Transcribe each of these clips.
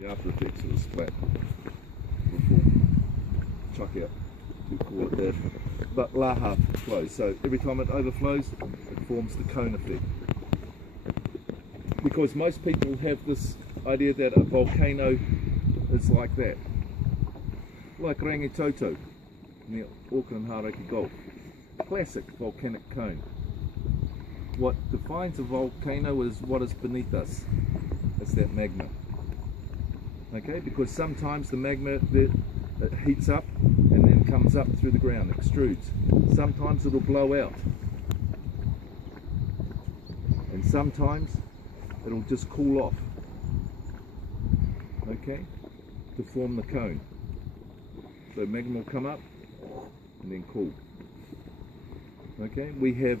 The after effects of the splat before chuck out, we call it that. But laha flows, so every time it overflows, it forms the cone effect. Because most people have this idea that a volcano is like that, like Rangitoto near Auckland Hauraki Gulf, classic volcanic cone. What defines a volcano is what is beneath us. It's that magma. Okay, because sometimes the magma it heats up and then comes up through the ground, extrudes. Sometimes it'll blow out, and sometimes it'll just cool off. Okay, to form the cone. So magma will come up and then cool. Okay, we have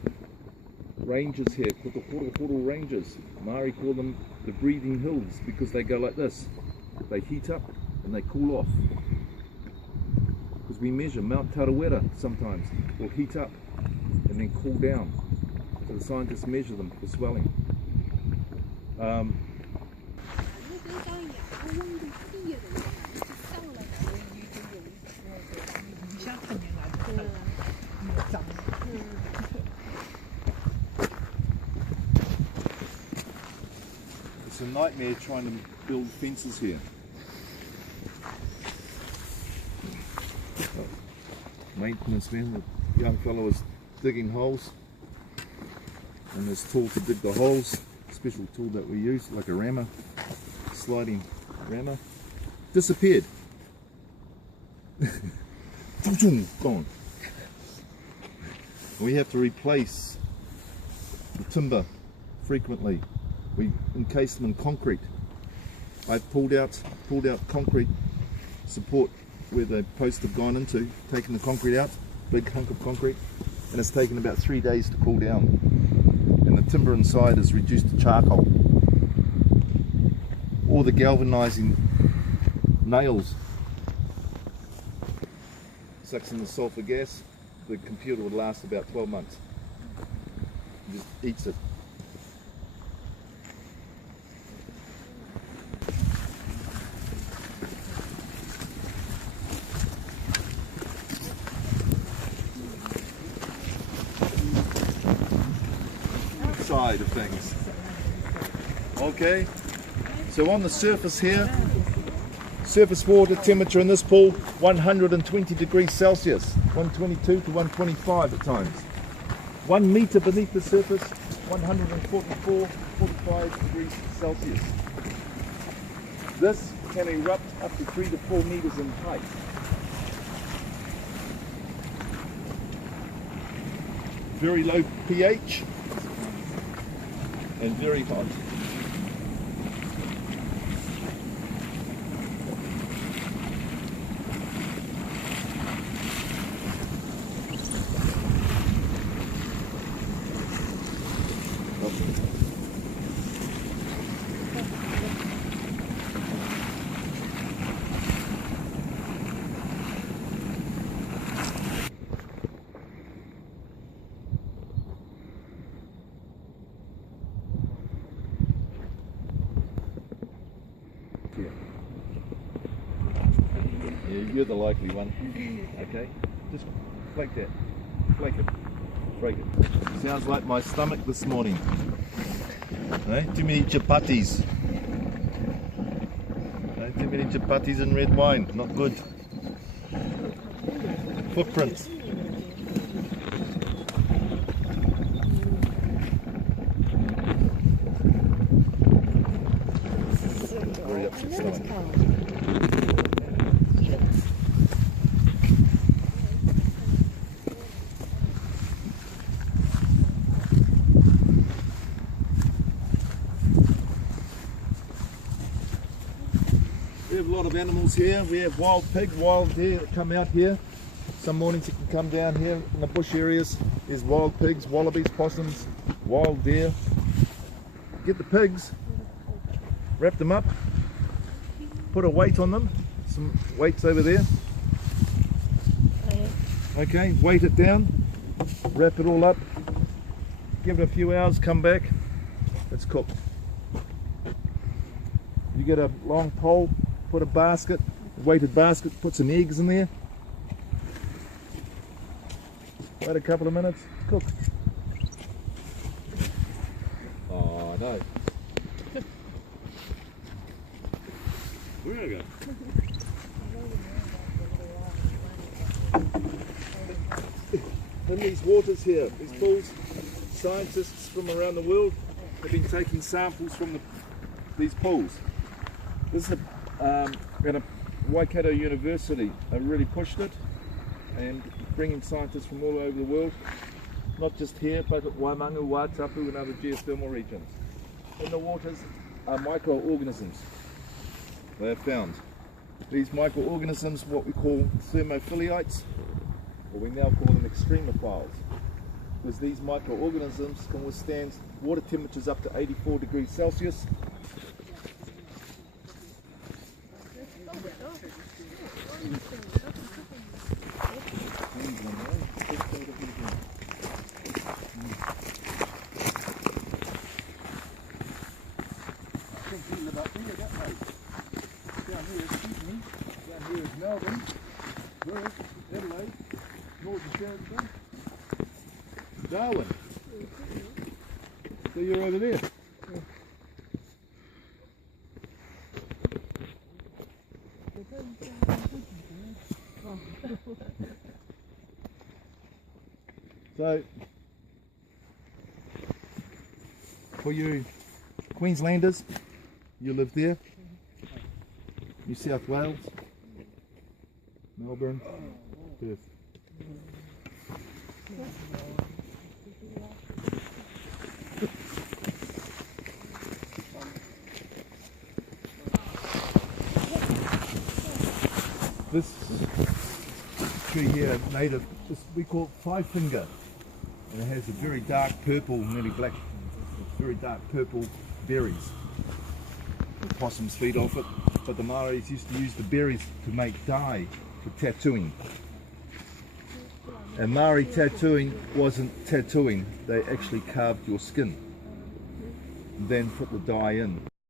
ranges here, Kotokoro ranges. Maori call them the breathing hills because they go like this. They heat up and they cool off. Because we measure Mount Tarawera sometimes will heat up and then cool down. So the scientists measure them for swelling. It's a nightmare trying to build fences here. Maintenance man, the young fellow is digging holes, and this tool to dig the holes, special tool that we use, like a rammer, sliding rammer, disappeared. Gone. We have to replace the timber frequently. We encase them in concrete. I've pulled out concrete support where the posts have gone into, taken the concrete out, big hunk of concrete, and it's taken about 3 days to cool down. And the timber inside is reduced to charcoal. All the galvanizing nails sucks in the sulfur gas. The computer would last about 12 months. It just eats it. Side of things. Okay, so on the surface here, surface water temperature in this pool 120 degrees Celsius, 122 to 125 at times. 1 meter beneath the surface, 144-45 degrees Celsius. This can erupt up to 3 to 4 meters in height. Very low pH and very hot. Yeah, you're the likely one. Okay, just flake that. Flake it. Break it. Sounds like my stomach this morning. Eh? Too many chapatis. Eh? Too many chapatis and red wine. Not good. Footprints. Very upset stomach. We have a lot of animals here. We have wild pig, wild deer that come out here. Some mornings you can come down here in the bush areas. There's wild pigs, wallabies, possums, wild deer. Get the pigs, wrap them up, put a weight on them. Some weights over there. Okay, weight it down, wrap it all up, give it a few hours, come back, it's cooked. You get a long pole, put a basket, a weighted basket, put some eggs in there. Wait a couple of minutes, cook. Oh no. Where did I go? In these waters here, these pools, scientists from around the world have been taking samples from these pools. This is at a Waikato University. They really pushed it and bringing scientists from all over the world, not just here, but at Waimangu, Watapu and other geothermal regions. In the waters are microorganisms they have found. These microorganisms, what we call thermophilites, or we now call them extremophiles, because these microorganisms can withstand water temperatures up to 84 degrees Celsius. Down here is Melbourne, Perth, Adelaide, Northern Territory, Darwin. So you're over there. So, for you Queenslanders, you live there, New South Wales, Melbourne, Perth. This tree here, native, we call it five finger, and it has a very dark purple, nearly black, very dark purple berries. The possums feed off it, but the Maoris used to use the berries to make dye for tattooing. And Maori tattooing wasn't tattooing, they actually carved your skin and then put the dye in.